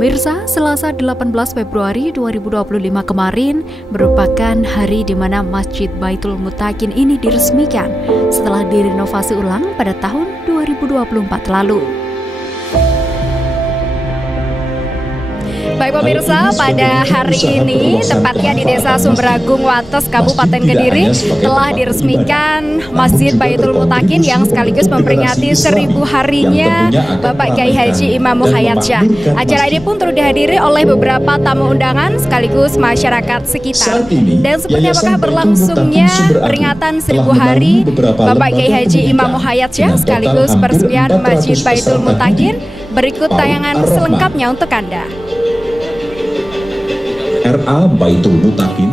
Pemirsa, Selasa 18 Februari 2025 kemarin merupakan hari di mana Masjid Baitul Mutakin ini diresmikan setelah direnovasi ulang pada tahun 2024 lalu. Baik pemirsa, pada hari ini tepatnya di Desa Sumberagung, Wates, Kabupaten Kediri telah diresmikan Masjid Baitul Mutakin yang sekaligus memperingati 1000 harinya Bapak Kiai Haji Imam Muhayyadsyah. Acara ini pun turut dihadiri oleh beberapa tamu undangan sekaligus masyarakat sekitar. Dan seperti apakah berlangsungnya peringatan 1000 hari Bapak Kiai Haji Imam Muhayyadsyah sekaligus peresmian Masjid Baitul Mutakin? Berikut tayangan selengkapnya untuk Anda. RA Baitul Mutakin.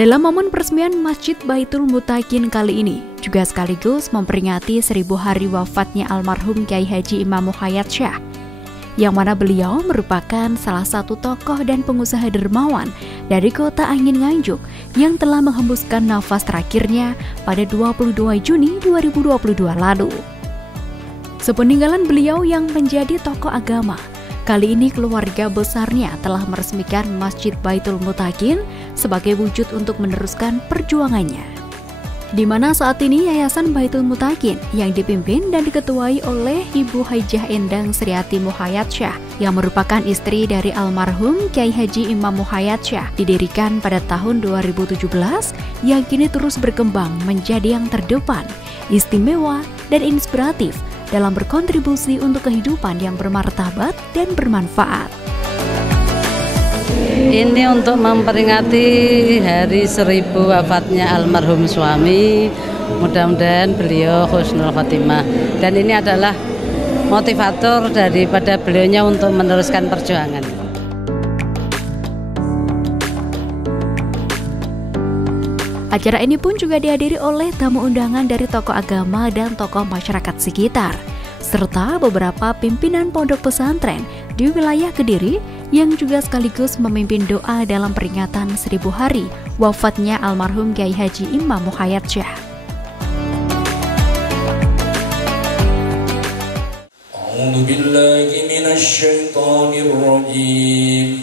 Dalam momen peresmian Masjid Baitul Mutakin kali ini juga sekaligus memperingati 1000 hari wafatnya almarhum Kiai Haji Imam Muhayyadsyah, yang mana beliau merupakan salah satu tokoh dan pengusaha dermawan dari kota Angin Nganjuk yang telah menghembuskan nafas terakhirnya pada 22 Juni 2022 lalu. Sepeninggalan beliau yang menjadi tokoh agama, kali ini keluarga besarnya telah meresmikan Masjid Baitul Mutakin sebagai wujud untuk meneruskan perjuangannya. Di mana saat ini Yayasan Baitul Mutakin yang dipimpin dan diketuai oleh Ibu Haijah Endang Sriati Muhayyadsyah yang merupakan istri dari almarhum Kiai Haji Imam Muhayyadsyah didirikan pada tahun 2017 yang kini terus berkembang menjadi yang terdepan, istimewa, dan inspiratif dalam berkontribusi untuk kehidupan yang bermartabat dan bermanfaat. Ini untuk memperingati hari 1000 wafatnya almarhum suami. Mudah-mudahan beliau husnul khotimah. Dan ini adalah motivator daripada beliaunya untuk meneruskan perjuangan. Acara ini pun juga dihadiri oleh tamu undangan dari tokoh agama dan tokoh masyarakat sekitar, serta beberapa pimpinan pondok pesantren di wilayah Kediri yang juga sekaligus memimpin doa dalam peringatan 1000 hari wafatnya almarhum Kiai Haji Imam Muhayyadsyah. A'udzubillahi minasyaitonirrajim.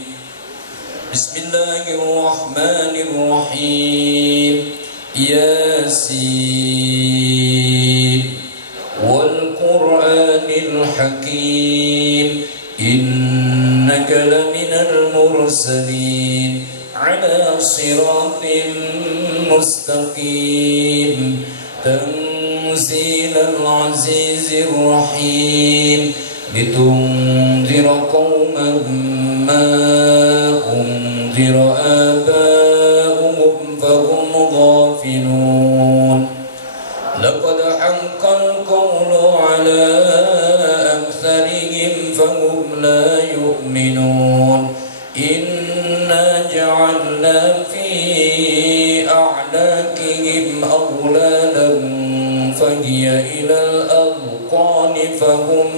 Bismillahirrahmanirrahim. Yasin wal Qur'anil Hakim. Innaka laminal mursalin ala siratin mustaqim. Tanzilal azizir rahim. Litunzira qauman ma unzira aba'uhum fahum ghafilun. Laqad haqqal qawlu ala aktharihim fahum la yu'minun. Inna ja'alna fi a'naqihim aghlalan fahiya ilal adqani fahum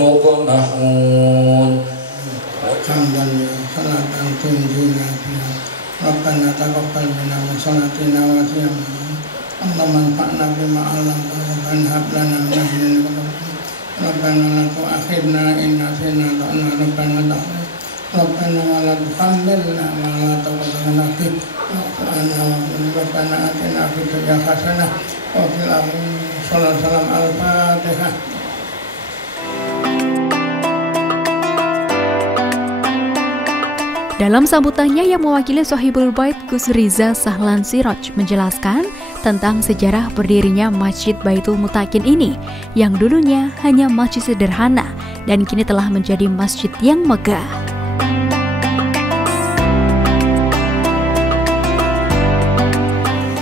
muqmahun. Hamdan salatan tunjina biha Rabbana taqabbal minna wa salatina wa siyamana Allahumma anfa'na bima 'allamtana wa hab lana min ladunka Rabbana la tu'akhidna in nasina Rabbana wa la tuhammilna ma la taqata lana bih Rabbana atina fid dunya hasanah wa fil akhirati hasanah. Al-Fatihah. Dalam sambutannya yang mewakili Sohibul Bait Gus Riza Sahlan Siroj menjelaskan tentang sejarah berdirinya Masjid Baitul Mutakin ini yang dulunya hanya masjid sederhana dan kini telah menjadi masjid yang megah.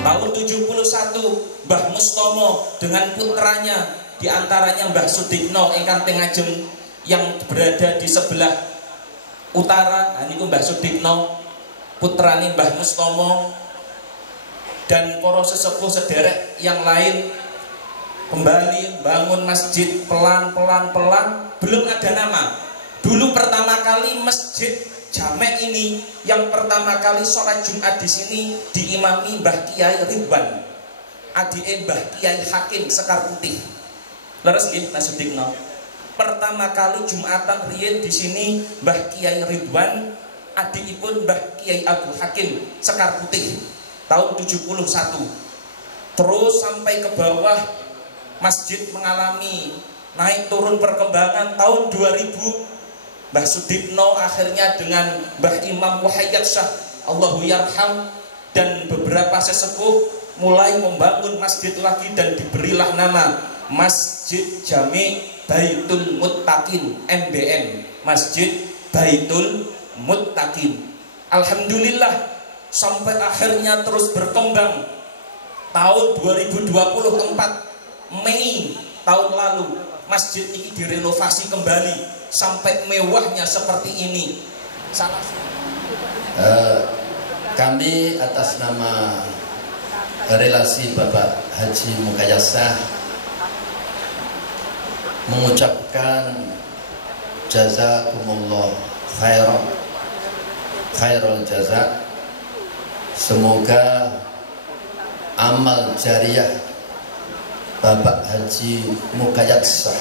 Tahun 71 Mbah Mustomo dengan putranya diantaranya Mbah Sudikno ingkang Tengajem yang berada di sebelah utara, ini Mbah Sudikno putrani Mbah Mustomo dan para sesepuh sederek yang lain kembali bangun masjid pelan-pelan belum ada nama. Dulu pertama kali masjid Jamek ini yang pertama kali sholat Jumat di sini diimami Mbah Kiai Ridwan, adike Mbah Kiai Hakim Sekar Putih. Leres nggih Mas Sudikno. Pertama kali Jumatan riyen di sini Mbah Kiai Ridwan, adikipun Mbah Kiai Abdul Hakim Sekar Putih tahun 71. Terus sampai ke bawah masjid mengalami naik turun perkembangan. Tahun 2000 Mbah Sudikno akhirnya dengan Mbah Imam Muhayyad Syah Allahu Yarham dan beberapa sesepuh mulai membangun masjid lagi dan diberilah nama Masjid Jami Baitul Muttaqin, MBM, Masjid Baitul Muttaqin. Alhamdulillah sampai akhirnya terus berkembang. Tahun 2024 Mei tahun lalu masjid ini direnovasi kembali sampai mewahnya seperti ini. Kami atas nama relasi Bapak Haji Muhayyad Syah mengucapkan jazakumullah khairul jazak. Semoga amal jariah Bapak Haji Muhayyad Syah,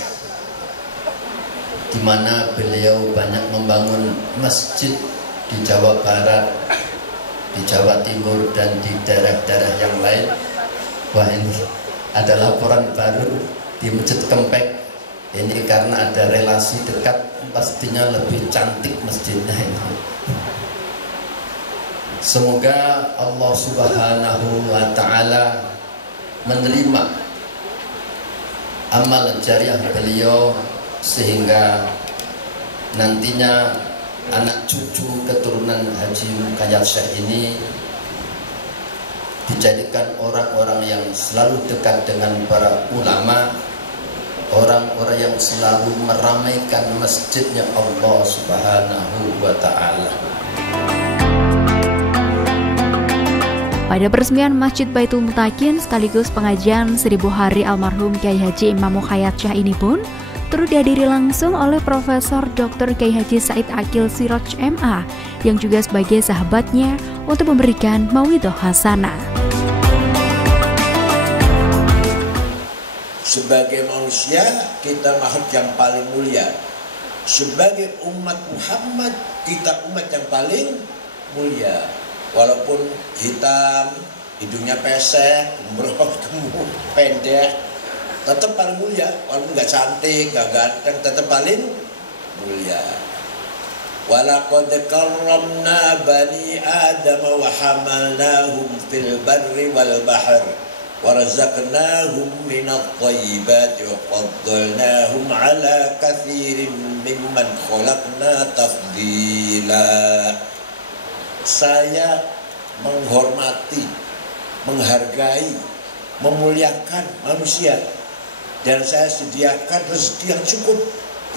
di mana beliau banyak membangun masjid di Jawa Barat, di Jawa Timur, dan di daerah-daerah yang lain. Wah, ini ada laporan baru di Masjid Kempek. Ini karena ada relasi dekat, pastinya lebih cantik masjidnya ini. Semoga Allah Subhanahu wa Ta'ala menerima amal jariah beliau, sehingga nantinya anak cucu keturunan Haji Muhayyad Syah ini dijadikan orang-orang yang selalu dekat dengan para ulama, orang-orang yang selalu meramaikan masjidnya Allah Subhanahu wa Ta'ala. Pada peresmian Masjid Baitul Muttaqin sekaligus pengajian 1000 hari almarhum Kiai Haji Imam Muhayyad Syah ini pun turut dihadiri langsung oleh Profesor Dr. Kiai Haji Said Akil Siraj MA yang juga sebagai sahabatnya untuk memberikan mauidhah hasanah. Sebagai manusia kita makhluk yang paling mulia. Sebagai umat Muhammad kita umat yang paling mulia. Walaupun hitam, hidungnya pesek, gemuk, pendek, tetap paling mulia. Walaupun nggak cantik, nggak ganteng, tetap paling mulia. Walaqad karramna bani Adam wa hamalnahum fil barri wal bahr wa razaqnahum minat thayyibati wa faddalnahum ala katsirin mimman khalaqna tafdila. Saya menghormati, menghargai, memuliakan manusia, dan saya sediakan rezeki yang cukup,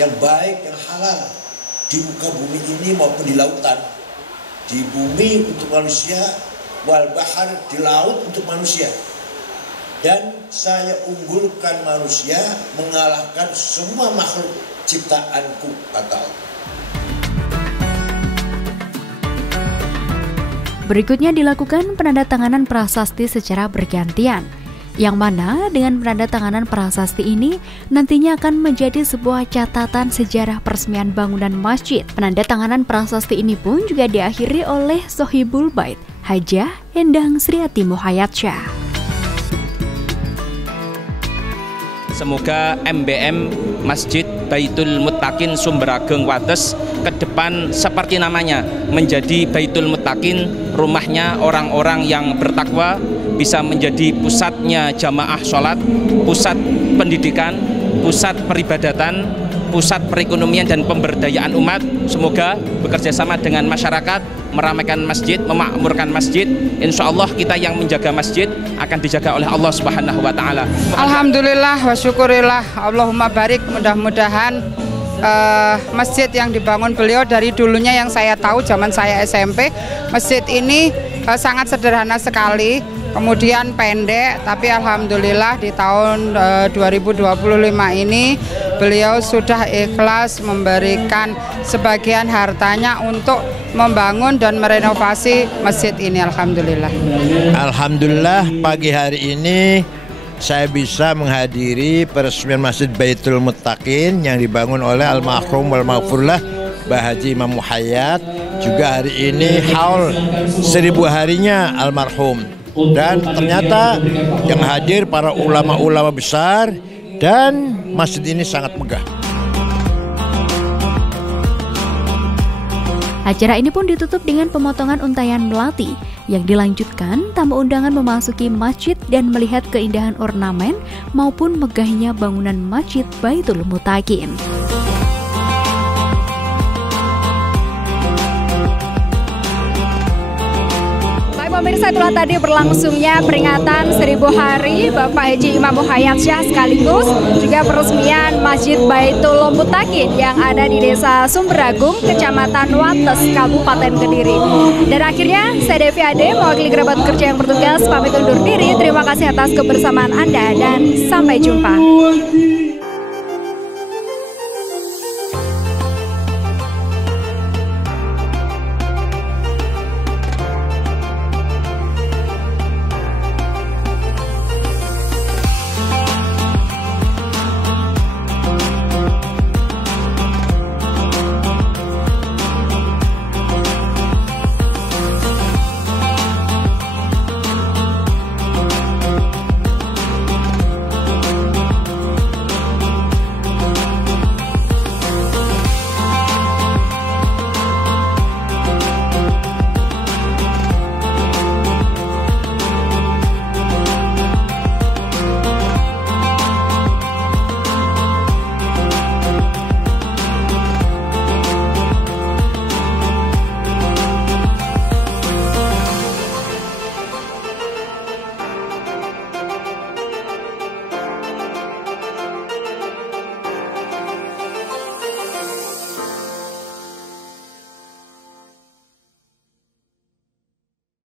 yang baik, yang halal di muka bumi ini maupun di lautan. Di bumi untuk manusia, wal bahar, di laut untuk manusia. Dan saya unggulkan manusia mengalahkan semua makhluk ciptaanku, kata Allah. Berikutnya dilakukan penandatanganan prasasti secara bergantian, yang mana dengan penandatanganan prasasti ini nantinya akan menjadi sebuah catatan sejarah peresmian bangunan masjid. Penandatanganan prasasti ini pun juga diakhiri oleh Sohibul Bait, Hajah Endang Sriati Muhayyad Syah. Semoga MBM Masjid Baitul Muttaqin Sumberageng Wates ke depan seperti namanya, menjadi Baitul Muttaqin, rumahnya orang-orang yang bertakwa, bisa menjadi pusatnya jamaah sholat, pusat pendidikan, pusat peribadatan, pusat perekonomian dan pemberdayaan umat. Semoga bekerja sama dengan masyarakat, meramaikan masjid, memakmurkan masjid. Insya Allah kita yang menjaga masjid akan dijaga oleh Allah Subhanahu wa Ta'ala. Alhamdulillah wa syukurillah, Allahumma barik. Mudah-mudahan masjid yang dibangun beliau dari dulunya, yang saya tahu zaman saya SMP, masjid ini sangat sederhana sekali, kemudian pendek, tapi alhamdulillah di tahun 2025 ini beliau sudah ikhlas memberikan sebagian hartanya untuk membangun dan merenovasi masjid ini. Alhamdulillah. Alhamdulillah pagi hari ini saya bisa menghadiri peresmian Masjid Baitul Muttaqin yang dibangun oleh almarhum wal maghfurlah Mbah Haji Imam Muhayyad. Juga hari ini haul 1000 harinya almarhum. Dan ternyata yang hadir para ulama-ulama besar dan masjid ini sangat megah. Acara ini pun ditutup dengan pemotongan untayan melati yang dilanjutkan tamu undangan memasuki masjid dan melihat keindahan ornamen maupun megahnya bangunan Masjid Baitul Muttaqin. Pemirsa, itulah tadi berlangsungnya peringatan 1000 hari Bapak Haji Imam Muhayyad Syah sekaligus juga peresmian Masjid Baitul Muttaqin yang ada di Desa Sumberagung, Kecamatan Wates, Kabupaten Kediri. Dan akhirnya saya Devi Ade, mewakili kerabat kerja yang bertugas, pamit undur diri. Terima kasih atas kebersamaan Anda dan sampai jumpa.